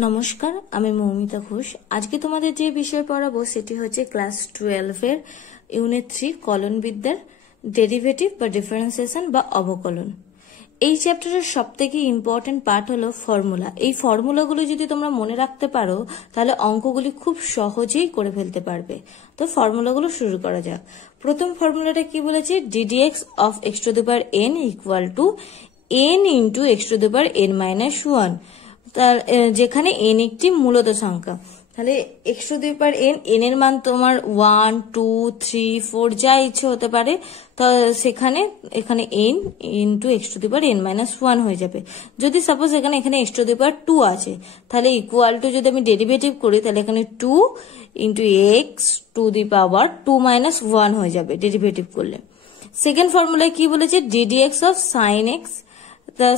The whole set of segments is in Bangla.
নমস্কার, আমি মৌমিতা ঘোষ। আজকে তোমাদের যে বিষয় পড়াবো সেটি হচ্ছে ক্লাস 12 এর ইউনিট 3 কলনবিদ্যার ডেরিভেটিভ বা ডিফারেন্সিয়েশন বা অবকলন। এই চ্যাপ্টারের সবথেকে ইম্পর্টেন্ট পার্ট হলো ফর্মুলা। এই ফর্মুলাগুলো যদি তোমরা মনে রাখতে পারো তাহলে অঙ্কগুলি খুব সহজেই করে ফেলতে পারবে। তো ফর্মুলাগুলো শুরু করা যাক। প্রথম ফর্মুলাটা কি বলেছে? ddx of x to the power n equal to n into x to the power n minus 1, যেখানে n একটি মূলত সংখ্যা। তাহলে x to the power N, N এর মান তোমার 1, 2, 3, 4 যা ইচ্ছে হতে পারে। তো সেখানে এখানে n into x to the power n minus 1 হয়ে যাবে। যদি সাপোজ এখানে এক্স টু দি পাওয়ার 2 আছে, তাহলে ইকুয়াল টু যদি আমি ডেরিভেটিভ করি তাহলে এখানে 2 into x to the power 2 minus 1 হয়ে যাবে ডেরিভেটিভ করলে। সেকেন্ড ফর্মুলায় কি বলেছে? ddx of sine x,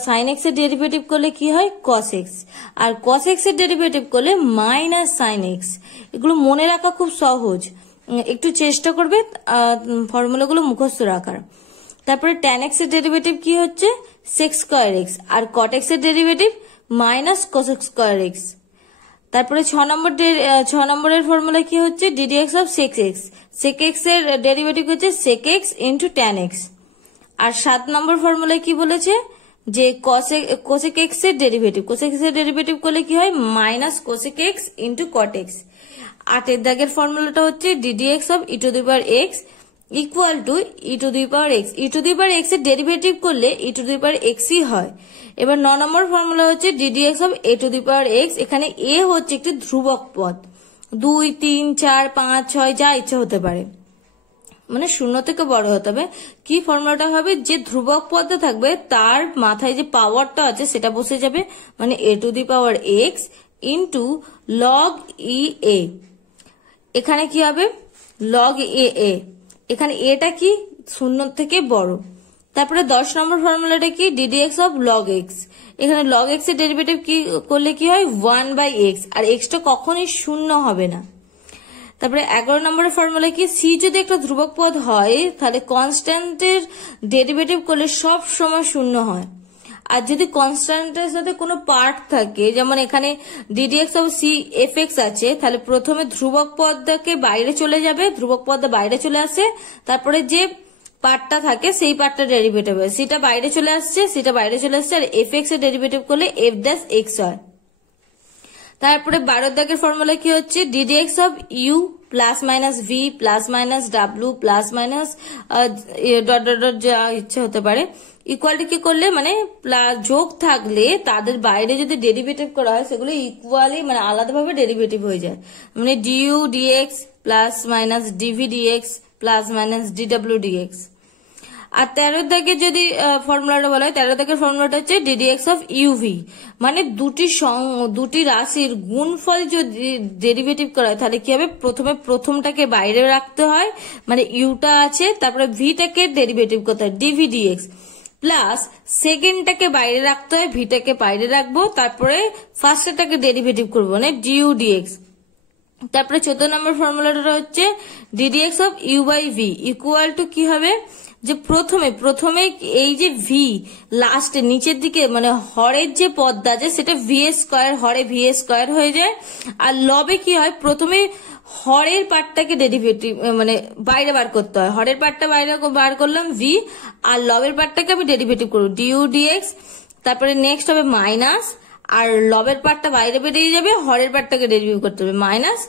sine x এর ডেরিভেটিভ করলে কি হয়? Cos x. আর কস এক্স এর ডেরিভেটিভ করলে মাইনাস সাইন এক্স। এগুলো মনে রাখা খুব সহজ, একটু চেষ্টা করবে ফর্মুলাগুলো মুখস্থ রাখার। তারপরে ট্যান এক্স এর ডেরিভেটিভ কি হচ্ছে? Sec square x. আর কট এক্স এর derivative minus cos square x. তারপরে 6 নম্বরের ফর্মুলা কি হচ্ছে? ddx of sec x. Sec x এর ডেরিভেটিভ হচ্ছে sec x into tan x. আর 7 নম্বর ফর্মুলায় কি বলেছে? যে কোসেক এক্স এর ডেরিভেটিভ, কোসেক এক্স এর ডেরিভেটিভ করলে কি হয়? Minus cosec x into cot x. 8 দাগের ফর্মুলাটা হচ্ছে ddx of e to the power x equal two E to the power x. E to the power x এর ডেরিভেটিভ করলে ই টু দি পাওয়ার এক্সই হয়। এবার 9 নম্বর ফর্মুলা হচ্ছে ddx of a to the power x. এখানে এ হচ্ছে একটি ধ্রুবক পদ, 2, 3, 4, 5, 6 যা ইচ্ছে হতে পারে, মানে 0 থেকে বড় হতে হবে। কি ফর্মুলাটা হবে? যে ধ্রুবক পদটা থাকবে তার মাথায় যে পাওয়ারটা আছে সেটা বসে যাবে, মানে a to the power x into log e a. এখানে কি হবে? Log a a. এখানে এটা কি? 0 থেকে বড়। তারপরে 10 নম্বর ফর্মুলাটা কি? ddx of log x. এখানে লগ এক্স এর ডেরিভেটিভ কি করলে কি হয়? 1/x। আর এক্সটা কখনোই 0 হবে না। তারপরে 11 নম্বরের ফর্মুলা কি? সি যদি একটা ধ্রুবক পদ হয় তাহলে কনস্ট্যান্টের ডেরিভেটিভ করলে সব সময় 0 হয়। আর যদি কনস্ট্যান্টের সাথে কোনো পার্ট থাকে, যেমন এখানে ddx of c f x আছে, তাহলে প্রথমে ধ্রুবক পদটাকে বাইরে চলে যাবে, ধ্রুবক পদটা বাইরে চলে আসে, তারপরে যে পার্টটা থাকে সেই পার্টটা ডেরিভেটিভ হয়। সিটা বাইরে চলে আসছে, সিটা বাইরে চলে আসছে, আর এফ এক্স এর ডেরিভেটিভ করলে এফ ড্যাশ এক্স হয়। তারপরে 12 দাগের ফর্মুলা কি হচ্ছে? ddx of u plus minus v plus minus ডাব্লু plus minus dot dot dot যা ইচ্ছে হতে পারে, ইকুয়ালিটি কি করলে মানে যোগ থাকলে তাদের বাইরে যদি ডেরিভেটিভ করা হয় সেগুলো ইকুয়ালি মানে আলাদাভাবে ডেরিভেটিভ হয়ে যায়, মানে du dx plus minus dv dx plus minus ডিডব্লিউ ডিএক্স। আর 13 দাগে যদি ফর্মুলাটা বলা হয়, 13 দাগের ফর্মুলাটা হচ্ছে ddx অফ ইউভি, মানে দুটি রাশির গুণফল যদি ডেরিভেটিভ করা হয় তাহলে কি হবে? প্রথমে প্রথমটাকে বাইরে রাখতে হয়, মানে ইউটা আছে, তারপরে ভিটাকে ডেরিভেটিভ করতে হয় ডিভি ডিএক্স, প্লাস সেকেন্ডটাকে বাইরে রাখতে হয়, ভিটাকে বাইরে রাখবো, তারপরে ফার্স্টটাকে ডেরিভেটিভ করবো মানে ডিইউ ডিএক্স। তারপরে 14 নম্বর ফর্মুলাটা হচ্ছে ddx of u by v equal to কি হবে? যে প্রথমে এই যে ভি লাস্টে নিচের দিকে মানে হরের যে পদটা আছে সেটা ভি স্কয়ার, হরে ভি স্কয়ার হয়ে যায়। আর লবে কি হয়? প্রথমে হরের পার্টটাকে ডেরিভেটিভ মানে বাইরে বার করতে হয়, হরের পার্টটা বাইরে বার করলাম ভি, আর লবের পার্টটাকে আমি ডেরিভেটিভ করবো ডিইউ ডিএক্স। তারপরে নেক্সট হবে মাইনাস, আর লবের পার্টটা বাইরে বেরিয়ে যাবে, হরের পার্টটাকে ডেরিভেটিভ করতে হবে মাইনাস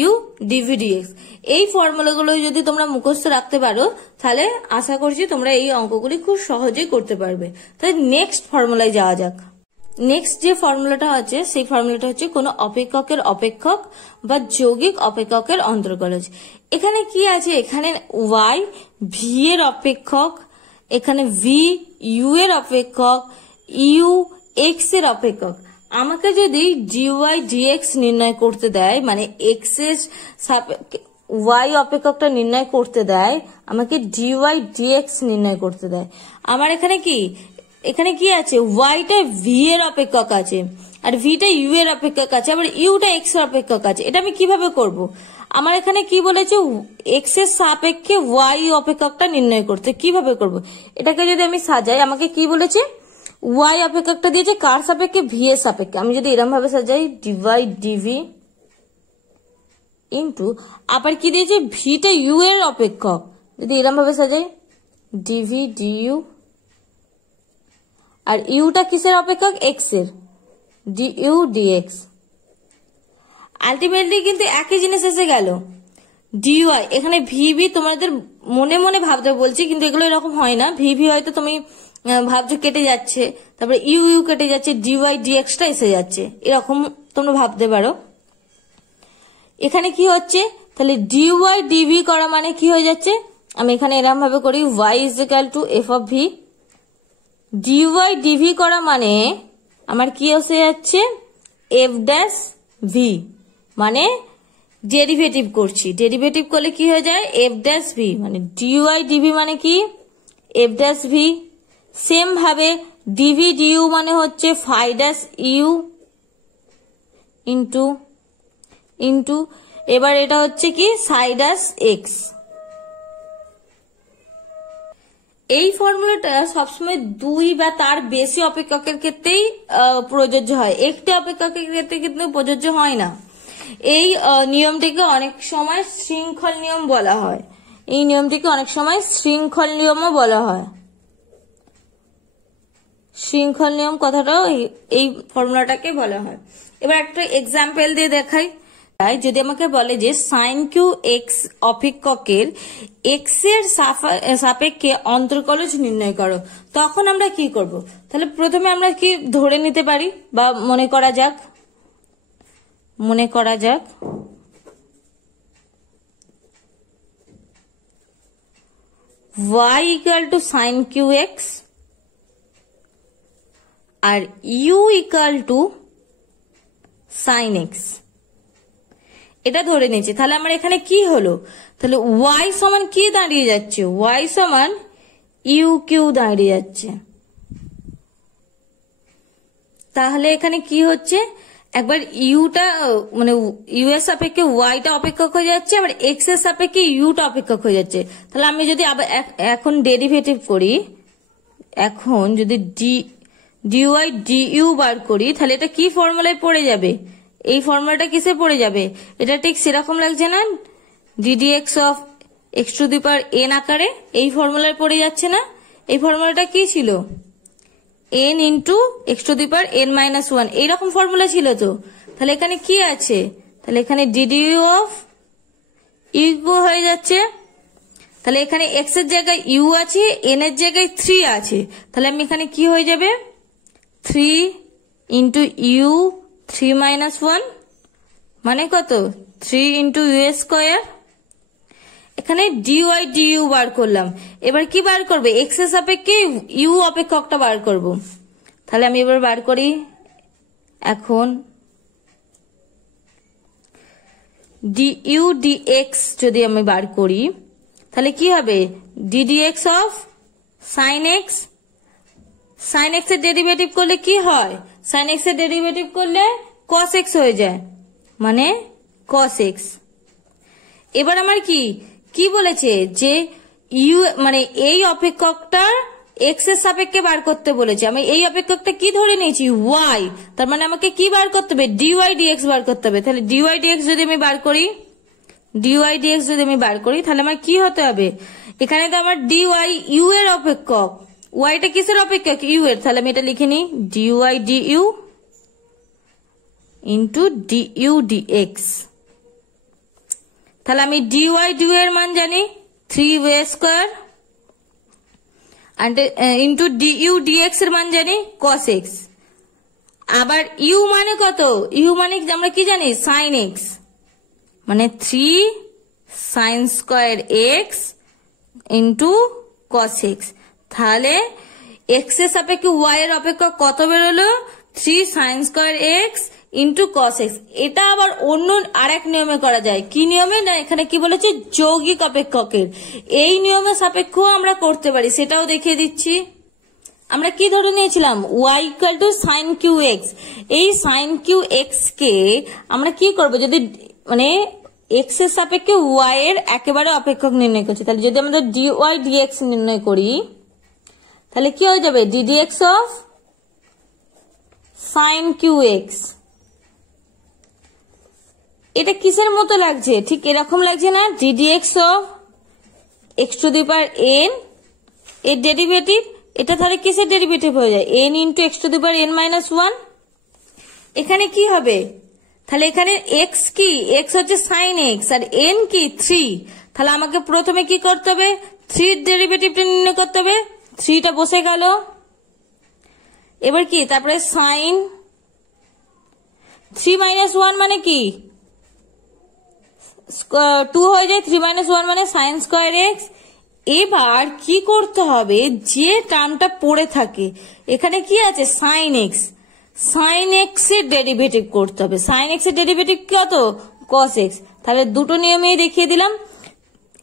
ইউ ডিভি ডিএক্স। এই ফর্মুলাগুলো যদি তোমরা মুখস্থ রাখতে পারো তাহলে আশা করছি তোমরা এই অঙ্কগুলি খুব সহজেই করতে পারবে। তাহলে নেক্সট ফর্মুলায় যাওয়া যাক। নেক্সট যে ফর্মুলাটা আছে সেই ফর্মুলাটা হচ্ছে কোনো অপেক্ষকের অপেক্ষক বা যৌগিক অপেক্ষকের অন্তর্গলজ। এখানে কি আছে? এখানে ওয়াই ভি এর অপেক্ষক, এখানে ভি ইউ এর অপেক্ষক, ইউ এক্স এর অপেক্ষক। আমাকে যদি ডিওয়াই ডিএক্স নির্ণয় করতে দেয়, মানে এক্স এর ওয়াই অপেক্ষকটা নির্ণয় করতে দেয়, আমাকে ডিওয়াই ডিএক্স নির্ণয় করতে দেয়। আমার এখানে কি আছে? ওয়াইটা ভি এর অপেক্ষক আছে, আর ভিটা ইউ এর অপেক্ষক আছে, আবার ইউটা এক্স এর অপেক্ষক আছে। এটা আমি কিভাবে করব? আমার এখানে কি বলেছে? এক্স এর সাপেক্ষে ওয়াই অপেক্ষকটা নির্ণয় করতে। কিভাবে করব? এটাকে যদি আমি সাজাই, আমাকে কি বলেছে? ওয়াই অপেক্ষকটা দিয়েছে কার সাপেক্ষে, ভি এর সাপেক্ষে। আমি যদি এরকম ভাবে সাজাই ডিভাই ডিভি ইন্টু, আবার কি দিয়েছে ভিটা ইউ এর অপেক্ষক, যদি এরকম ভাবে সাজাই ডিভি ডিইউ, আর ইউটা কিসের অপেক্ষক, এক্স এর, ডিইউ ডিএক্স। আলটিমেটলি কিন্তু একই জিনিস এসে গেল ডিওয়াই। এখানে ভিভি তোমাদের মনে মনে ভাবতে বলছি, কিন্তু এগুলো এরকম হয় না। ভিভি হয়তো তুমি ভাবছো কেটে যাচ্ছে, তারপরে ইউ ইউ কেটে যাচ্ছে, ডিওয়াই ডিএক্সটা এসে যাচ্ছে, এরকম তোমরা ভাবতে পারো। এখানে কি হচ্ছে, তাহলে ডিওয়াই ডিভি করা মানে কি হয়ে যাচ্ছে, আমি এখানে এরকম ভাবে করি y is equal to f of v. Dy dv করা মানে আমার কি এসে যাচ্ছে, এফ ড্যাশ ভি, মানে ডেরিভেটিভ করছি। ডেরিভেটিভ করলে কি হয়ে যায়, এফ ড্যাশ ভি, মানে ডিওয়াই ডিভি মানে কি, এফ ড্যাশ ভি। সেম ভাবে ডিভি ডিইউ মানে হচ্ছে phi dash u into into, এবার এটা হচ্ছে কি সাই ড্যাশ এক্স। এই ফর্মুলাটা সবসময় দুই বা তার বেশি অপেক্ষকের ক্ষেত্রেই প্রযোজ্য হয়, একটি অপেক্ষকের ক্ষেত্রে কিন্তু প্রযোজ্য হয় না। এই নিয়মটিকে অনেক সময় শৃঙ্খল নিয়ম বলা হয়, এই নিয়মটিকে অনেক সময় শৃঙ্খল নিয়মও বলা হয়। শৃঙ্খল নিয়ম কথাটাও এই ফর্মুলাটাকে বলা হয়। এবার একটা এক্সাম্পল দিয়ে দেখাই। যদি আমাকে বলে যে সাইন কিউ এক্স অপেক্ষকের এক্স এর সাপেক্ষে অন্তর্কলজ নির্ণয় করো, তখন আমরা কি করব? তাহলে প্রথমে আমরা কি ধরে নিতে পারি বা মনে করা যাক y equal to sine q x আর u equal to sine x, এটা ধরে নিয়েছি। তাহলে আমার এখানে কি হলো, তাহলে y সমান কি দাঁড়িয়ে যাচ্ছে, y সমান ইউ কিউ দাঁড়িয়ে যাচ্ছে। তাহলে এখানে কি হচ্ছে, একবার ইউটা মানে ইউ এর সাপেক্ষে ওয়াইটা অপেক্ষক হয়ে যাচ্ছে, আবার এক্স এর সাপেক্ষে ইউটা অপেক্ষক হয়ে যাচ্ছে। তাহলে আমি যদি আবার এখন ডেরিভেটিভ করি, এখন যদি ডিওয়াই ডিইউ বার করি, তাহলে এটা কি ফর্মুলায় পড়ে যাবে, এই ফর্মুলাটা কিসে পড়ে যাবে, এটা ঠিক সেরকম লাগছে না, ddx of x to the power N আকারে এই ফর্মুলায় পড়ে যাচ্ছে না। এই ফর্মুলাটা কি ছিল, N into x to the power n minus one, এইরকম ফর্মুলা ছিল তো। তাহলে এখানে কি আছে, তাহলে এখানে ডিডিইউ অফ ইউ হয়ে যাচ্ছে। তাহলে এখানে এক্স এর জায়গায় ইউ আছে, এন এর জায়গায় 3 আছে, তাহলে আমি এখানে কি হয়ে যাবে 3 ইন্টু ইউ 3 মাইনাস 1 মানে কত 3 ইন্টু ইউ স্কোয়ার। এখানে ডিওয়াই ডিইউ বার করলাম, এবার কি বার করবে, এক্স এর সাপেক্ষে ইউ অপেক্ষকটা বার করব। তাহলে আমি এবার বার করি, এখন ডিইউ ডিএক্স যদি আমি বার করি, তাহলে কি হবে d dx of sine x. Sine x এর ডেরিভেটিভ করলে কি হয়, সাইন এক্স এর ডেরিভেটিভ করলে কস এক্স হয়ে যায়, মানে কস এক্স। এবার আমার কি বলেছে যে ইউ মানে এই অপেক্ষকটা এক্স এর সাপেক্ষে বার করতে বলেছে। আমি এই অপেক্ষকটা কি ধরে নিয়েছি ওয়াই, তার মানে আমাকে কি বার করতে হবে, ডিওয়াই ডিএক্স বার করতে হবে। তাহলে ডিওয়াই ডিএক্স যদি আমি বার করি, তাহলে আমার কি হতে হবে, এখানে তো আমার ডিওয়াই ইউ এর অপেক্ষক, ওয়াইটা কিসের অপেক্ষক, ইউ এর। তাহলে আমি এটা লিখে নিই dy du into du dx. তাহলে আমি ডিওয়াই ডিউ এর মান জানি 3 স্কোয়ার ইন্টু ডিইউ ডিএক্স এর মান জানি কস এক্স। আবার ইউ মানে কত, ইউ মানে আমরা কি জানি সাইন এক্স, মানে 3 sine square x into cos x. তাহলে এক্স এর সাপেক্ষে ওয়াই এর অপেক্ষক কত বেরোলো 3 sine square x into cos x. এটা আবার অন্য আরেক নিয়মে করা যায়, কি নিয়মে না, এখানে কি বলেছে যৌগিক অপেক্ষকের, এই নিয়মের সাপেক্ষেও আমরা করতে পারি, সেটাও দেখিয়ে দিচ্ছি। আমরা কি ধরে নিয়েছিলাম y equal to sine q x. এই সাইন কিউ এক্স কে আমরা কি করব, যদি মানে এক্স এর সাপেক্ষে ওয়াই এর একেবারে অপেক্ষক নির্ণয় করছি, তাহলে যদি আমাদের ডিওয়াই ডিএক্স নির্ণয় করি, তাহলে কি হয়ে যাবে d dx of sine q x. এটা কিসের মতো লাগছে? ঠিক এরকম লাগছে না? Ddx of x to the power n এর ডেরিভেটিভ। এটা তাহলে কিসের ডেরিভেটিভ হয়ে যায়? N into x to the power n minus one. এখানে কি হবে? তাহলে এখানে এক্স কি? এক্স হচ্ছে সাইন এক্স আর এন কি? 3। তাহলে আমাকে প্রথমে কি করতে হবে? 3 ডেরিভেটিভটা নির্ণয় করতে হবে। 3টা বসে গেল। এবার কি? তারপরে সাইন 3 মাইনাস 1 মানে কি? 2 হয়ে যায়। 3 মাইনাস 1 মানে সাইন স্কোয়ার এক্স। এবার কি করতে হবে? যে টার্মটা পড়ে থাকে এখানে কি আছে? Sine x. সাইন এক্স এর ডেরিভেটিভ করতে হবে। সাইন এক্স এর ডেরিভেটিভ কত? Cos x. তাহলে দুটো নিয়মেই দেখিয়ে দিলাম।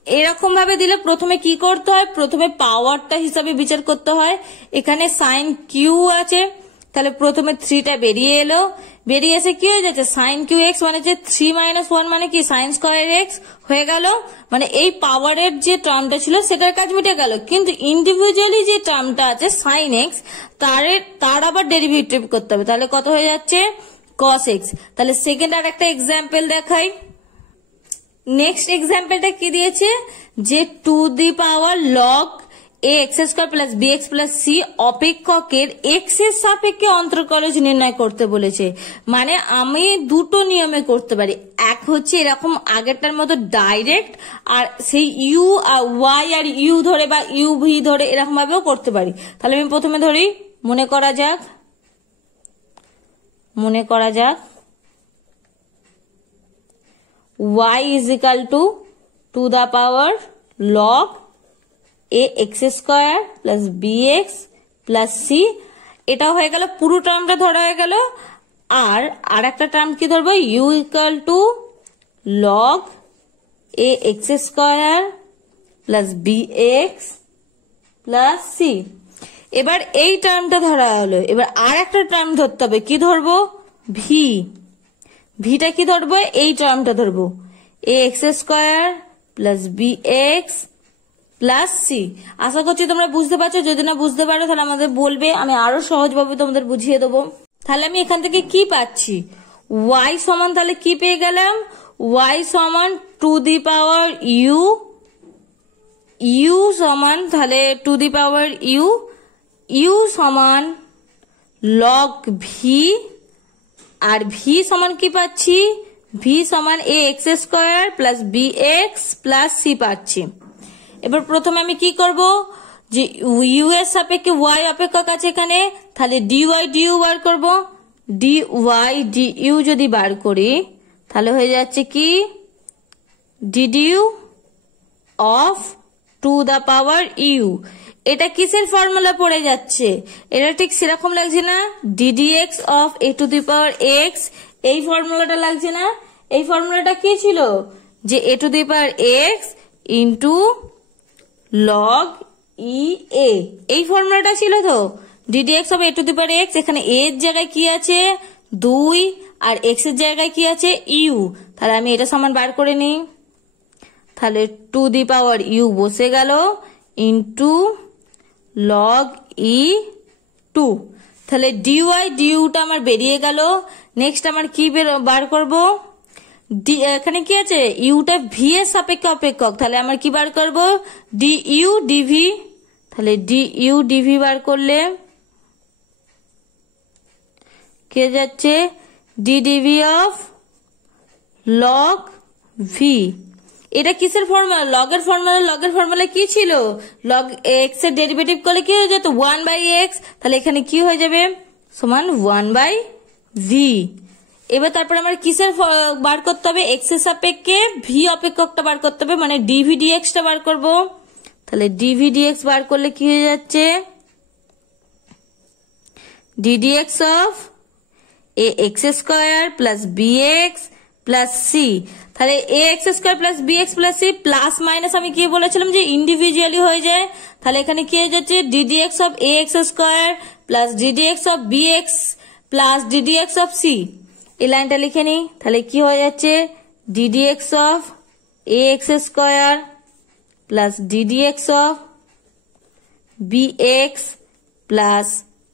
এরকম ভাবে দিলে প্রথমে কি করতে হয়? প্রথমে পাওয়ারটা হিসাবে বিচার করতে হয়। এখানে সাইন কিউ আছে, তাহলে প্রথমে 3টা বেরিয়ে এলো। বেরিয়ে এসে কি হয়ে যাচ্ছে? সাইন কিউ এক্স মানে যে 3 মাইনাস 1 মানে কি? সাইন স্কোয়ার এক্স হয়ে গেল। মানে এই পাওয়ারের যে টার্মটা ছিল সেটার কাজ মিটে গেল। কিন্তু ইন্ডিভিজুয়ালি যে টার্মটা আছে সাইন এক্স তার আবার ডেরিভেটিভ করতে হবে। তাহলে কত হয়ে যাচ্ছে? কস এক্স। তাহলে সেকেন্ড আর একটা এক্সাম্পল দেখাই। নেক্সট এক্সাম্পলটা কি দিয়েছে? যে to the power log a x square plus b x plus c অপেক্ষকের এক্স এর সাপেক্ষে অন্তর্কলজ নির্ণয় করতে বলেছে। মানে আমি দুটো নিয়মে করতে পারি। এক হচ্ছে এরকম আগেরটার মতো ডাইরেক্ট, আর সেই ইউ আর ওয়াই আর ইউ ধরে বা ইউ ভি ধরে এরকম ভাবেও করতে পারি। তাহলে আমি প্রথমে ধরি, মনে করা যাক y is equal to the power log a x square plus bx plus c। এটা হয়ে গেল, পুরো টার্মটা ধরা হয়ে গেল। আর একটা টার্ম কি ধরবো? u equal to log a x square plus bx plus c। এবার এই টার্মটা ধরা হলো। এবার আর একটা টার্ম ধরতে হবে। কি ধরবো? ভিটা কি ধরবো? এই টার্মটা ধরবো, a x square plus b x plus c. আশা করছি তোমরা বুঝতে পারছো। যদি না বুঝতে পারো তাহলে আমাদের বলবে, আমি আরো সহজভাবে তোমাদের বুঝিয়ে দেবো। তাহলে আমি এখান থেকে কি পাচ্ছি? ওয়াই সমান, তাহলে কি পেয়ে গেলাম? ওয়াই সমান টু দি পাওয়ার ইউ সমান, তাহলে টু দি পাওয়ার ইউ সমান লগ ভি, আর ভি সমান কি পাচ্ছি? ভি সমান a x square plus b x plus c পাচ্ছি। এবার প্রথমে আমি কি করব? যে ইউ এর সাপেক্ষে ওয়াই অপেক্ষক আছে এখানে, তাহলে ডিওয়াই ডিইউ বার করব। ডিওয়াই ডিইউ যদি বার করি তাহলে হয়ে যাচ্ছে কি? D d u of to the power u. এটা কিসের ফর্মুলা পড়ে যাচ্ছে? এটা ঠিক সেরকম লাগছে না? Ddx of a to the power x, এই ফর্মুলাটা লাগছে না? এই ফর্মুলাটা কি ছিল? যে a to the power x into log e a, এই ফর্মুলাটা ছিল তো। D d x of a to the power x, এখানে এ এর জায়গায় কি আছে? 2, আর এক্স এর জায়গায় কি আছে? ইউ। তাহলে আমি এটা সমান বার করে নিই। তাহলে টু দি পাওয়ার ইউ বসে গেল ইন্টু লগ ই 2। তাহলে ডিওয়াই ডিউটা আমার বেরিয়ে গেল। নেক্সট আমার কি বার করব? এখানে কি আছে? ইউটা ভি এর সাপেক্ষে অপেক্ষক, তাহলে আমার কি বার করব? D u dv. তাহলে ডি ইউ ডিভি বার করলে কে যাচ্ছে? D dv of log v. এটা কিসের ফর্মুলা? লগের ফর্মুলা। লগের ফর্মুলা কি ছিল? লগ এক্স এর ডেরিভেটিভ করলে কি হয়ে যেত? 1/x। তাহলে এখানে কি হয়ে যাবে? সমান 1/v। এবার তারপর আমার কিসের বার করতে হবে? এক্স এর সাপেক্ষে ভি অপেক্ষকটা বার করতে হবে, মানে ডিভি ডিএক্স টা বার করব। তাহলে ডিভি ডিএক্স বার করলে কি হয়ে যাচ্ছে? Ddx of a x square plus b x plus c. তাহলে a x square plus b x plus c, plus minus আমি কি বলেছিলাম যে ইন্ডিভিজুয়ালি হয়ে যায়। তাহলে এখানে কি হয়ে যাচ্ছে? Ddx of a x square plus d dx of b x plus d dx of c. এই লাইনটা লিখে নিই। তাহলে কি হয়ে যাচ্ছে? Ddx of a x square plus d dx of b x plus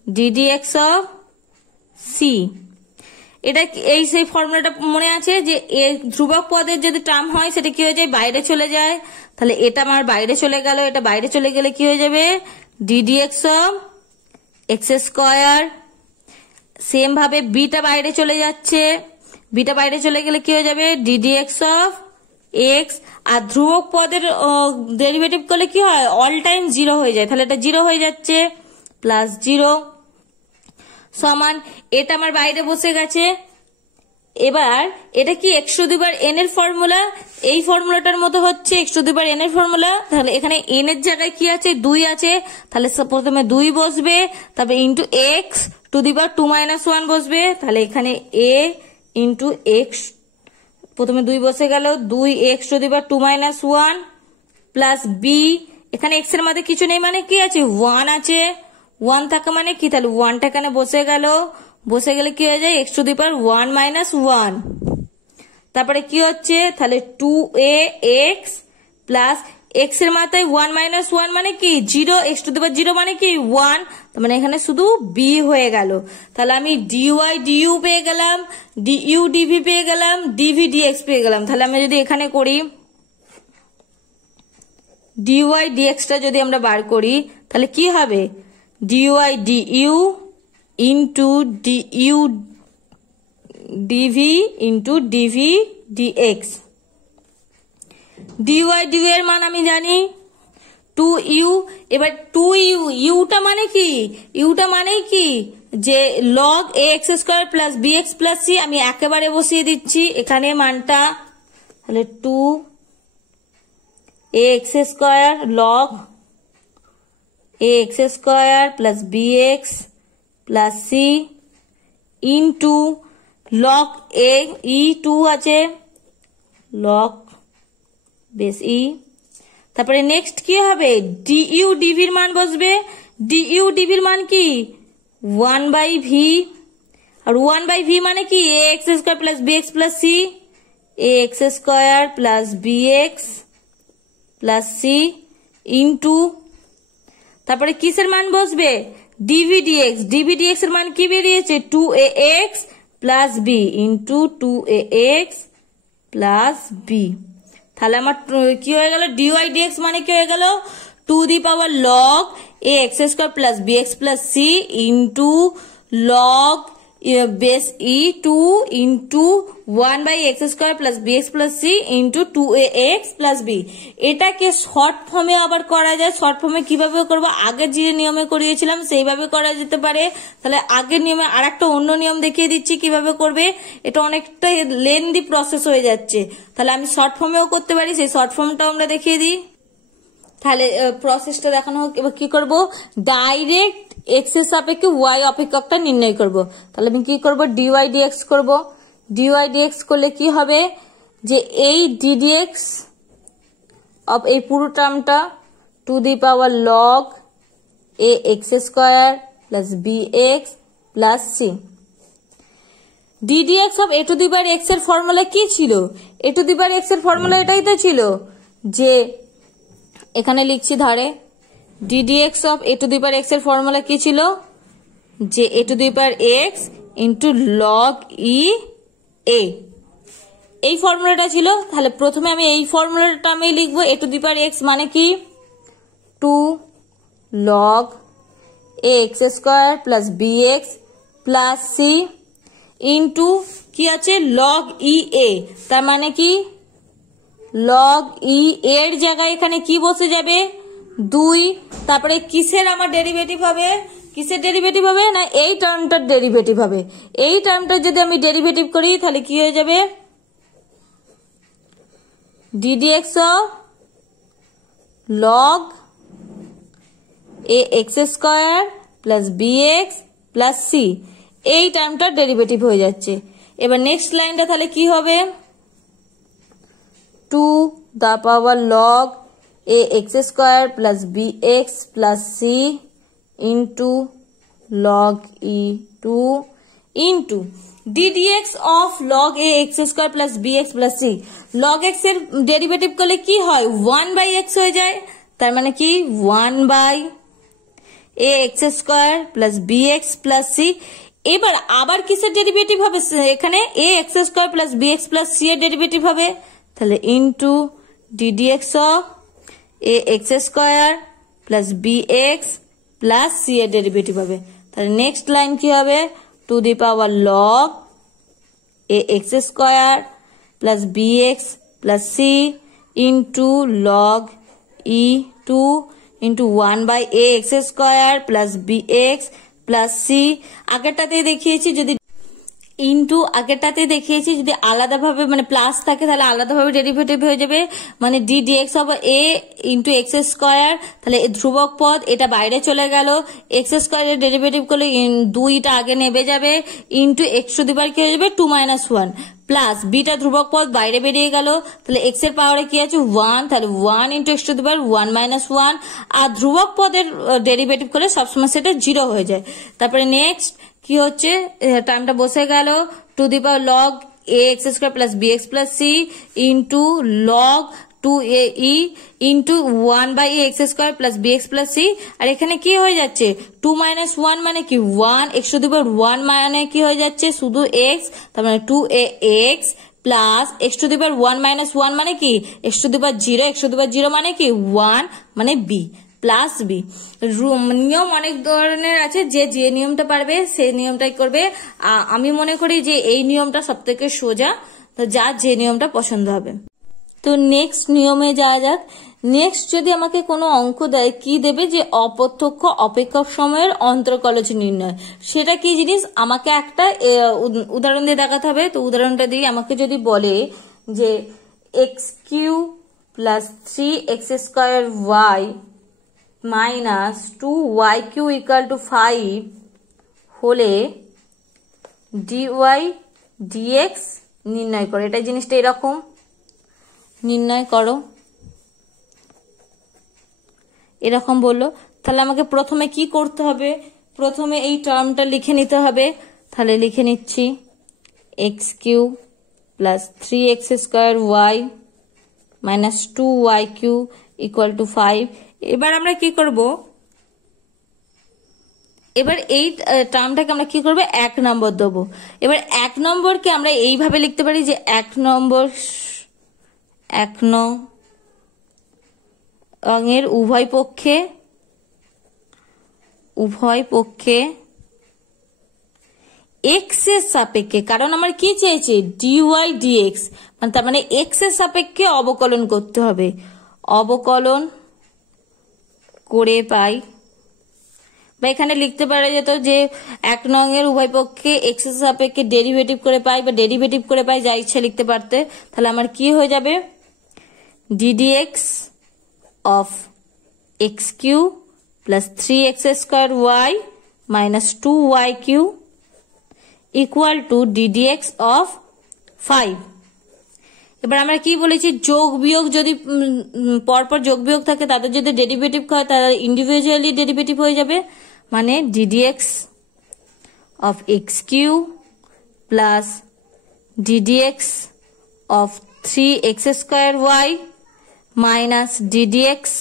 d dx of c. এটা এই সেই ফর্মুলাটা মনে আছে যে ধ্রুবক পদের যদি টার্ম হয় সেটা কি হয়ে যায়, বাইরে চলে যায়। তাহলে এটা আমার বাইরে চলে গেল, এটা বাইরে চলে গেলে কি হয়ে যাবে, d dx of x square. Same ভাবে বিটা বাইরে চলে যাচ্ছে, বিটা বাইরে চলে গেলে কি হয়ে যাবে, ডিডিএক্স অফ এক্স। আর ধ্রুবক পদের ডেরিভেটিভ করলে কি হয়, অল টাইম জিরো হয়ে যায়, তাহলে এটা জিরো হয়ে যাচ্ছে, প্লাস জিরো সমান এটা আমার বাইরে বসে গেছে। এবার এটা কি x to the power n এর ফর্মুলা, এই ফর্মুলাটার মতো হচ্ছে x to the power n এর ফর্মুলা। তাহলে এখানে এন এর জায়গায় কি আছে, 2 আছে, তাহলে প্রথমে 2 বসবে, তারপরে into x to the power 2 - 1 বসবে। তাহলে এখানে এ ইন্টু এক্স, প্রথমে 2 বসে গেল, 2 x to the power 2 - 1 plus b. এখানে এক্স এর মধ্যে কিছু নেই মানে কি আছে, 1 আছে, 1 থাকা মানে কি, তাহলে 1টা এখানে বসে গেল, বসে গেলে কি হয়ে যায়, এক্স টু দি পাওয়ার 1 - 1। তারপরে কি হচ্ছে, তাহলে 2a এক্স প্লাস এক্স এর মাথায় 1 - 1 মানে কি 0, এক্স টু দি পাওয়ার 0 মানে কি 1, তার মানে এখানে শুধু বি হয়ে গেল। তাহলে আমি ডিওয়াই ডিইউ পেয়ে গেলাম, ডিইউ ডিভি পেয়ে গেলাম, ডিভি ডিএক্স পেয়ে গেলাম। তাহলে আমি যদি এখানে করি ডিওয়াই ডিএক্সটা যদি আমরা বার করি তাহলে কি হবে, dy du into du dv into dv dx. Dy du এর মান আমি জানি 2u। এবার 2u, ইউটা মানে কি, ইউটা মানে কি যে log a x square plus b x plus c, আমি একেবারে বসিয়ে দিচ্ছি এখানে মানটা। তাহলে 2 a x square log a x square plus b x plus c into log a e 2 আছে, লগ বেস ই। তারপরে নেক্সট কি হবে, ডিইউ ডিভির মান বসবে, ডিইউ ডিভির মান কি 1/v, আর 1/v মানে কি a x square plus b x plus c, a x square plus b x plus c into, তারপরে কিসের মান বসবে, ডিভি ডিএক্স। ডিভি ডিএক্স এর মান কি বেরিয়েছে, 2ax plus b into 2ax plus b. তাহলে আমার কি হয়ে গেল, ডিওয়াই ডিএক্স মানে কি হয়ে গেল, 2 the power log a x square plus b x plus c into log base e 2 into 1/x square plus b x plus c into 2ax plus b. এটাকে শর্ট ফর্মে আবার করা যায়। শর্ট ফর্মে কিভাবে করবো, আগের যে নিয়মে করিয়েছিলাম সেইভাবে করা যেতে পারে। তাহলে আগের নিয়মে আর একটা অন্য নিয়ম দেখিয়ে দিচ্ছি কিভাবে করবে, এটা অনেকটা লেন্দি প্রসেস হয়ে যাচ্ছে। তাহলে আমি শর্ট ফর্মেও করতে পারি, সেই শর্ট ফর্মটাও আমরা দেখিয়ে দিই। তাহলে প্রসেসটা দেখানো হোক। এবার কি করব, ডাইরেক্ট এক্স এর সাপেক্ষে ওয়াই অপেক্ষকটা নির্ণয় করব। তাহলে আমি কি করব, ডিওয়াই ডিএক্স করব। ডিওয়াই ডিএক্স করলে কি হবে, যে এই ডিডিএক্স অফ এই পুরো টার্মটা 2 the power log a x square plus b x plus c. D dx of a to the power x এর ফর্মুলা কি ছিল, a to the power x এর ফর্মুলা এটাই তো ছিল, যে এখানে লিখছি ধারে, d dx of a to the power x এর ফর্মুলা কি ছিল, যে a to the power x into log e a, এই ফর্মুলাটা ছিল। তাহলে প্রথমে আমি এই ফর্মুলাটা আমি লিখবো, এ টু দি পাওয়ার এক্স মানে কি 2 log a x square plus b x plus c into কি আছে লগ ই এ, তার মানে কি লগ ই এর জায়গায় এখানে কি বসে যাবে 2, তারপরে কিসের আমার ডেরিভেটিভ হবে, কিসের ডেরিভেটিভ হবে না এই টার্মটার ডেরিভেটিভ হবে। এই টার্মটার যদি আমি ডেরিভেটিভ করি তাহলে কি হয়ে যাবে, d dx of log a x square plus b x plus c, এই টার্মটার ডেরিভেটিভ হয়ে যাচ্ছে। এবার নেক্সট লাইনটা তাহলে কি হবে, 2 the power log a x square plus b x plus c into log e 2 into ddx of log a x square plus b x plus c। log x এর ডেরিভেটিভ করলে কি হয় 1/x হয়ে যায়, তার মানে কি 1/a x square plus b x plus c। এবার আবার কিসের ডেরিভেটিভ হবে, এখানে a x square plus b x plus c এর ডেরিভেটিভ হবে, তাহলে into d dx of a x square plus b x plus c এর ডেরিভেটিভ হবে। তাহলে নেক্সট লাইন কি হবে, to the power log a x square plus b x plus c into log e to into 1/a x square plus b x plus c. আগেরটাতেই দেখিয়েছি যদি যদি আলাদাভাবে মানে প্লাস থাকে তাহলে আলাদাভাবে ডেরিভেটিভ হয়ে যাবে, মানে d dx of a into x square, তাহলে ধ্রুবক পদ এটা বাইরে চলে গেল, এক্স স্কোয়ারের ডেরিভেটিভ করলে 2টা আগে নেবে যাবে, ইন্টু এক্স টু দি পাওয়ার কি হয়ে যাবে 2 - 1 প্লাস বিটা ধ্রুবক পদ বাইরে বেরিয়ে গেল, তাহলে এক্স এর পাওয়ারে কি আছে 1, তাহলে 1 into x to the power 1 - 1, আর ধ্রুবক পদের ডেরিভেটিভ করলে সবসময় সেটা 0 হয়ে যায়। তারপরে নেক্সট কি হচ্ছে, টার্মটা বসে গেল to the power log a x square plus b x plus c into log 2ae into 1/a x square plus b x plus c, আর এখানে কি হয়ে যাচ্ছে 2 - 1 মানে কি 1, এক্স টু দি পাওয়ার 1 মানে কি হয়ে যাচ্ছে শুধু এক্স, তার মানে 2ax plus x to the power 1 - 1 মানে কি x to the power 0, x to the power 0 মানে কি 1 মানে বি প্লাস বি। নিয়ম অনেক ধরনের আছে, যে নিয়মটা পারবে সেই নিয়মটাই করবে। আমি মনে করি যে এই নিয়মটা সব থেকে সোজা, যার যে নিয়মটা পছন্দ হবে। তো নেক্সট নিয়মে যাওয়া যাক। নেক্সট যদি আমাকে কোনো অঙ্ক দেয়, কি দেবে যে অপ্রত্যক্ষ অপেক্ষক সময়ের অন্তর্কলজ নির্ণয়, সেটা কি জিনিস আমাকে একটা উদাহরণ দিয়ে দেখাতে হবে। তো উদাহরণটা দিয়ে আমাকে যদি বলে যে x q plus 3x square y minus 2yq equal to 5 হলে dy dx নির্ণয় করো, এটা জিনিসটা এরকম নির্ণয় করো, এরকম বললো। তাহলে আমাকে প্রথমে কি করতে হবে, প্রথমে এই টার্মটা লিখে নিতে হবে। তাহলে লিখে নিচ্ছি x q plus 3x square y minus 2yq equal to 5। এবার আমরা কি করব, এবার এই টার্মটাকে আমরা কি করব 1 নম্বর দেবো। এবার 1 নম্বরকে আমরা এইভাবে লিখতে পারি যে 1 নম্বর এর উভয় পক্ষে এক্স এর সাপেক্ষে, কারণ আমার কি চেয়েছে ডিওয়াই ডিএক্স, মানে তার মানে এক্স এর সাপেক্ষে অবকলন করতে হবে, অবকলন করে পাই, বা এখানে লিখতে পারা যেত যে 1 নং এর উভয় পক্ষে এক্স এর সাপেক্ষে ডেরিভেটিভ করে পাই বা ডেরিভেটিভ করে পাই, যা ইচ্ছা লিখতে পারতে। তাহলে আমার কি হয়ে যাবে d dx of x q plus 3x square y minus 2yq equal to d dx of 5। এবার আমরা কি বলেছি, যোগ বিয়োগ যদি পরপর যোগ বিয়োগ থাকে তাদের যদি ডেরিভেটিভ হয় তাহলে ইন্ডিভিজুয়ালি ডেরিভেটিভ হয়ে যাবে, মানে d dx of x q plus d dx of 3x square y minus d dx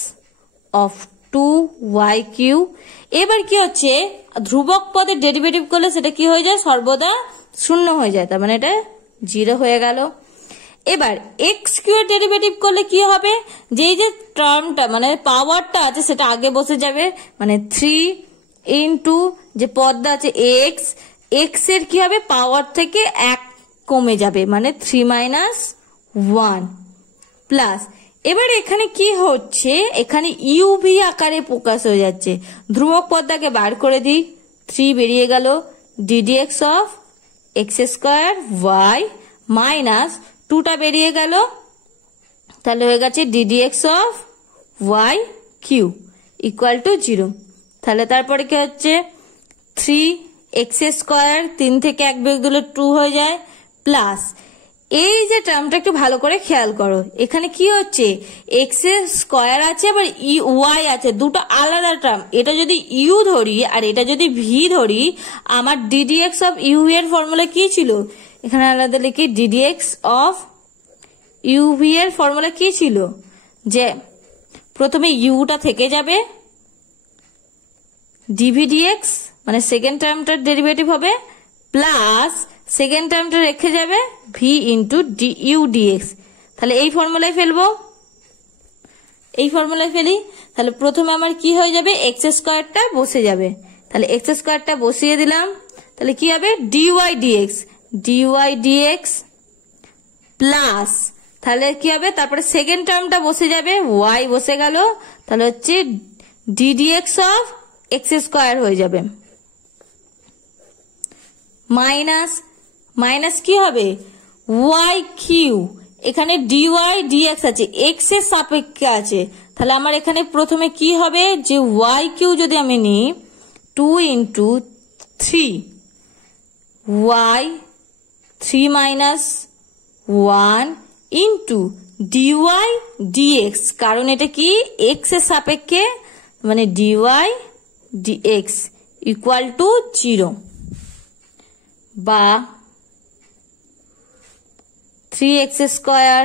of 2yq। এবার কি হচ্ছে ধ্রুবক পদের ডেরিভেটিভ করলে সেটা কি হয়ে যায় সর্বদা 0 হয়ে যায়, তার মানে এটা 0 হয়ে গেল। এবার এক্স কিউ এর ডেরিভেটিভ করলে কি হবে, যে এই যে টার্মটা মানে পাওয়ারটা আছে সেটা আগে বসে যাবে, মানে 3 ইন্টু যে পদটা আছে এক্স, এক্স এর কি হবে পাওয়ার থেকে 1 কমে যাবে, মানে 3 - 1 প্লাস। এবার এখানে কি হচ্ছে, এখানে ইউভি আকারে প্রকাশ হয়ে যাচ্ছে, ধ্রুবক পদটাকে বার করে দিই, 3 বেরিয়ে গেল d dx of x square y minus 2টা বেরিয়ে গেল, তাহলে হয়ে গেছে d dx of y q equal to 0। তাহলে তারপরে কি হচ্ছে 3x স্কোয়ার 3 থেকে 1 বিয়োগ দিলে 2 হয়ে যায়, প্লাস এই যে টার্মটা একটু ভালো করে খেয়াল করো, এখানে কি হচ্ছে এক্স এর স্কোয়ার আছে আবার ওয়াই আছে, দুটো আলাদা টার্ম। এটা যদি ইউ ধরি আর এটা যদি ভি ধরি, আমার ডিডিএক্স অফ ইউ এর ফর্মুলা কি ছিল, এখানে আলাদা লিখি ডিডিএক্স অফ ইউভি এর ফর্মুলা কি ছিল, যে প্রথমে ইউটা থেকে যাবে ডিভিডিএক্স মানে সেকেন্ড টার্মটার ডেরিভেটিভ হবে প্লাস সেকেন্ড টার্মটা রেখে যাবে ভি ইন্টু ডিইউ ডিএক্স। তাহলে এই ফর্মুলায় ফেলবো, এই ফর্মুলায় ফেলি। তাহলে প্রথমে আমার কি হয়ে যাবে, এক্স স্কোয়ারটা বসে যাবে। তাহলে এক্স স্কোয়ারটা বসিয়ে দিলাম, তাহলে কি হবে dy dx, dy dx plus, তাহলে কি হবে তারপরে সেকেন্ড টার্মটা বসে যাবে, ওয়াই বসে গেল, তাহলে হচ্ছে ডিডিএক্স অফ এক্স স্কোয়ার হয়ে যাবে। মাইনাস মাইনাস কি হবে ওয়াই কিউ, এখানে ডিওয়াই ডিএক্স আছে, এক্স এর সাপেক্ষে আছে, তাহলে আমার এখানে প্রথমে কি হবে যে ওয়াই কিউ যদি আমি নিই 2 into 3 y 3 minus 1 into dy dx, কারণ এটা কি এক্স এর সাপেক্ষে, মানে ডিওয়াই ডিএক্স ইকুয়াল টু 0, বা 3x square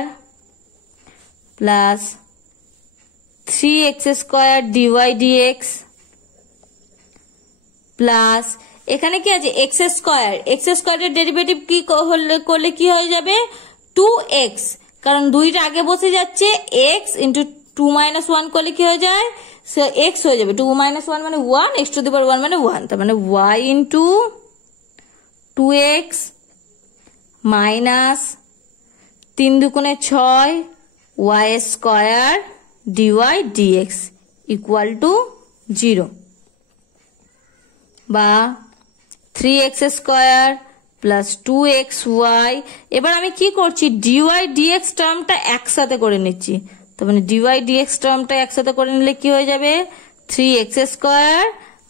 plus 3x square dy dx plus এখানে কি আছে এক্স স্কোয়ার, এক্স স্কোয়ারের ডেরিভেটিভ কি করলে কি হয়ে যাবে 2x, কারণ দুইটা আগে বসে যাচ্ছে, x ইন্টু 2 মাইনাস 1 করলে কি হয়ে যায় x হয়ে যাবে, 2 মাইনাস 1 মানে 1, x টু দি পাওয়ার 1 মানে 1, তার মানে y ইন্টু 2x মাইনাস 3 দুগুণে 6 y square dy dx equal to 0, বা 3x স্কোয়ার প্লাস 2xy। এবার আমি কি করছি ডিওয়াই ডিএক্স টার্মটা একসাথে করে নিচ্ছি, তার মানে ডিওয়াই ডিএক্স টার্মটা একসাথে করে নিলে কি হয়ে যাবে 3x square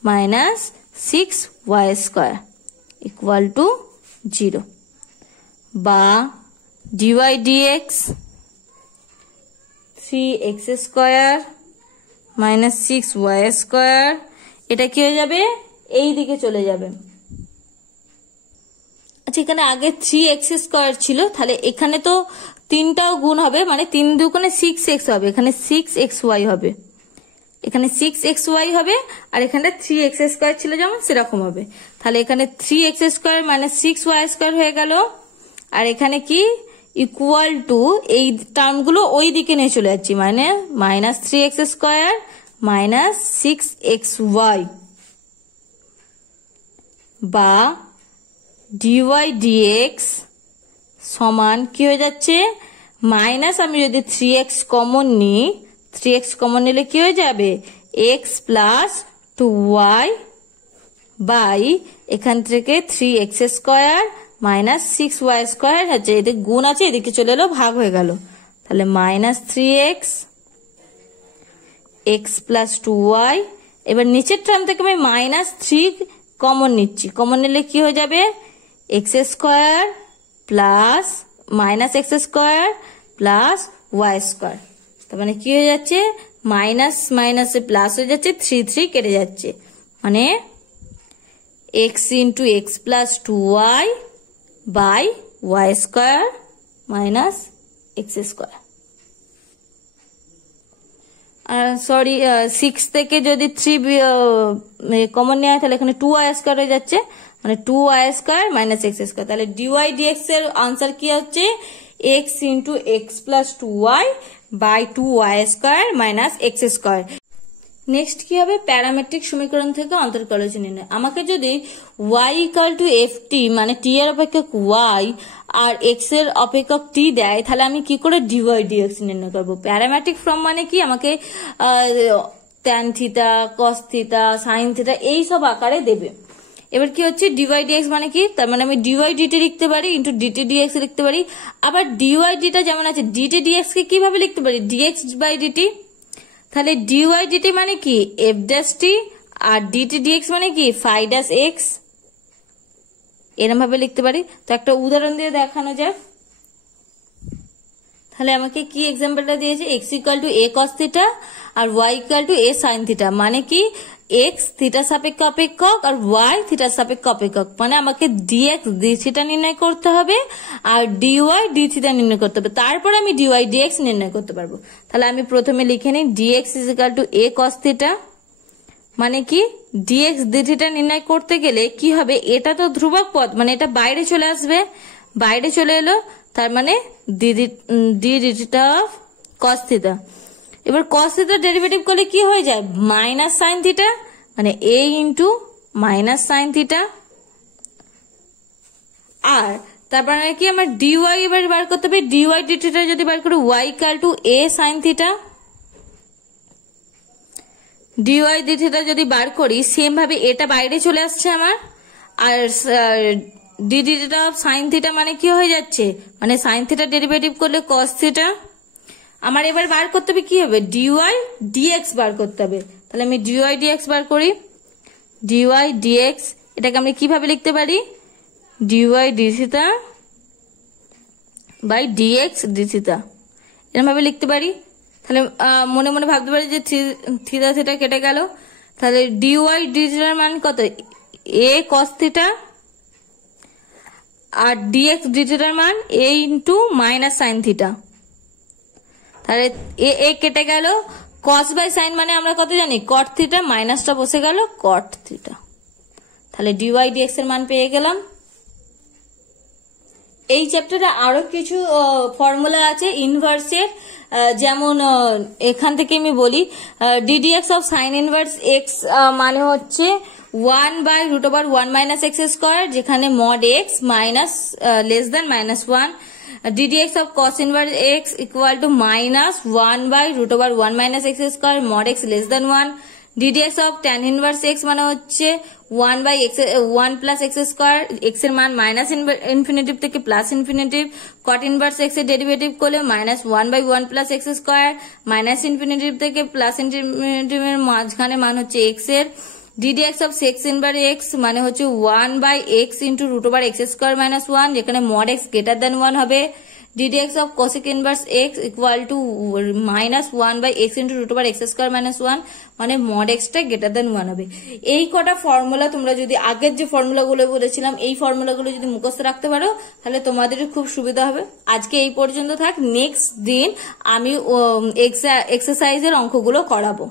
minus 6y square equal to 0, বা dy dx 3x square minus 6y square, এটা কি হয়ে যাবে এই দিকে চলে যাবে। আচ্ছা এখানে আগে 3x স্কোয়ার ছিল, তাহলে এখানে তো তিনটাও গুণ হবে, মানে 3 দুগুণে 6x হবে, এখানে 6xy হবে, এখানে 6xy হবে, আর এখানে 3x স্কোয়ার ছিল যেমন সেরকম হবে। তাহলে এখানে 3x square minus 6y square হয়ে গেল, আর এখানে কি ইকুয়াল টু এই টার্মগুলো ওই দিকে নিয়ে চলে যাচ্ছি, মানে minus 3x square minus 6xy, বা ডিওয়াই ডিএক্স সমান কি হয়ে যাচ্ছে মাইনাস, আমি যদি 3x কমন নিই, 3x কমন নিলে কি হয়ে যাবে x প্লাস 2y বাই এখান থেকে 3x square minus 6y square আছে, এদিকে গুণ আছে, এদিকে চলে এলো ভাগ হয়ে গেল, তাহলে minus 3x x plus 2y। এবার নিচের টার্ম থেকে আমি মাইনাস 3 কমন নিচ্ছি, কমন নিলে কি হয়ে যাবে x square plus minus x square plus y square, তার মানে কি হয়ে যাচ্ছে মাইনাস মাইনাসে প্লাস হয়ে যাচ্ছে, 3 কেটে যাচ্ছে, মানে x into x plus 2y by y square minus x square. Sorry 6 থেকে যদি 3 কমন নেওয়া হয় তাহলে এখানে 2y স্কোয়ার হয়ে যাচ্ছে, মানে 2y square minus x square. তাহলে ডিওয়াই ডিএক্স এর আনসার কি হচ্ছে x into x plus 2y by 2y square minus x square. Next কি হবে প্যারামেট্রিক সমীকরণ থেকে অন্তর্কলজ নির্ণয়। আমাকে যদি y equal to F T মানে টি এর অপেক্ষক y আর x এর অপেক্ষক t দেয়, তাহলে আমি কি করে ডিওয়াই ডিএক্স নির্ণয় করব। প্যারামেট্রিক ফর্ম মানে কি আমাকে tan theta cos theta sine theta এই সব আকারে দেবে। এবার কি হচ্ছে ডিওয়াই ডিএক্স মানে কি, তার মানে আমি ডিওয়াই ডিটি লিখতে পারি ইন্টু ডিটি ডিএক্স লিখতে পারি। আবার ডিওয়াই ডিটা যেমন আছে ডিটি ডিএক্স কে কিভাবে লিখতে পারি ডিএক্স বাই ডিটি, তাহলে ডিওয়াই ডিটি মানে কি এফ ড্যাশ টি আর ডিটি ডিএক্স মানে কি ফাই ড্যাশ এক্স, এরকম ভাবে লিখতে পারি। তো একটা উদাহরণ দিয়ে দেখানো যাক। তাহলে আমাকে কি এক্সাম্পলটা দিয়েছে x equal to a cos theta আর y equal to a sine theta, মানে কি এক্স থিটা সাপেক্ষ অপেক্ষক আর ওয়াই থিটা সাপেক্ষ অপেক্ষক, মানে আমাকে ডিএক্স ডি থিটা নির্ণয় করতে হবে আর ডিওয়াই ডি থিটা নির্ণয় করতে হবে, তারপরে আমি ডিওয়াই ডিএক্স নির্ণয় করতে পারবো। তাহলে আমি প্রথমে লিখে নিই dx is equal to a cos theta মানে কি ডিএক্স ডিথিটা নির্ণয় করতে গেলে কি হবে, এটা তো ধ্রুবক পদ, মানে এটা বাইরে চলে আসবে, বাইরে চলে এলো, তার মানে ডি ডিথিটা অফ কস থিটা। এবার কস থিটা ডেরিভেটিভ করলে কি হয়ে যায়, মাইনাস সাইন থিটা, মানে এ ইন্টু মাইনাস সাইন থিটা। আর তারপর কি আমার ডিওয়াই এবার বার করতে হবে, ডিওয়াই ডিথিটা যদি বার করি y equal to a sine theta. Dy d theta যদি বার করি সেম ভাবে এটা বাইরে চলে আসছে আমার, আর ডি ডিথিটা অফ সাইন থিটা মানে কি হয়ে যাচ্ছে, মানে সাইন থিটা ডেরিভেটিভ করলে কস থিটা। আমার এবার বার করতে হবে কি হবে, ডিওয়াই ডিএক্স বার করতে হবে। তাহলে আমি ডিওয়াই ডিএক্স বার করি, ডিওয়াই ডিএক্স এটাকে আমরা কিভাবে লিখতে পারি, dy d theta by dx d theta, এরকম ভাবে লিখতে পারি। তাহলে মনে মনে ভাবতে পারি যে থিটা থিটা কেটে গেল, তাহলে ডিওয়াই ডি থিটার মান কত, এ কস থিটা, আর ডিএক্স ডি থিটার মান এ ইন্টু মাইনাস সাইন থিটা। তাহলে এ কেটে গেল, কস বাই সাইন মানে আমরা কত জানি, কট থিটা, মাইনাসটা বসে গেল কট থিটা। তাহলে ডিওয়াই ডিএক্স এর মান পেয়ে গেলাম। এই চ্যাপ্টারে আরো কিছু ফর্মুলা আছে ইনভার্সের, যেমন এখান থেকে আমি বলি ddx of sign inverse x মানে হচ্ছে 1/√1 মাইনাস এক্স স্কোয়ার, যেখানে mod x minus less than -1। Ddx of cos inverse x equal two -1/√1 minus x square, mod x less than 1। Ddx of tan inverse x মানে হচ্ছে 1 প্লাস এক্স স্কোয়ার, এক্স এর মান মাইনাস ইনফিনিটিভ থেকে প্লাস ইনফিনিটিভ। কট ইনভার্স এক্স এর ডেরিভেটিভ করলে -1/1 plus x square, minus infinitive থেকে প্লাস ইনফিনিটিভ এর মাঝখানে মান হচ্ছে এক্স এর। Ddx of sex inverse x মানে হচ্ছে 1/x ইন্টু √x স্কোয়ার -1, যেখানে মড এক্স গ্রেটার দেন 1 হবে। D dx of cosec inverse x equal two -1/x into √x square -1, মানে মড এক্সটা গ্রেটার দেন 1 হবে। এই কটা ফর্মুলা তোমরা যদি আগের যে ফর্মুলাগুলো বলেছিলাম এই ফর্মুলাগুলো যদি মুখস্থ রাখতে পারো তাহলে তোমাদের খুব সুবিধা হবে। আজকে এই পর্যন্ত থাক, নেক্সট দিন আমি এক্সারসাইজের অঙ্কগুলো করাবো।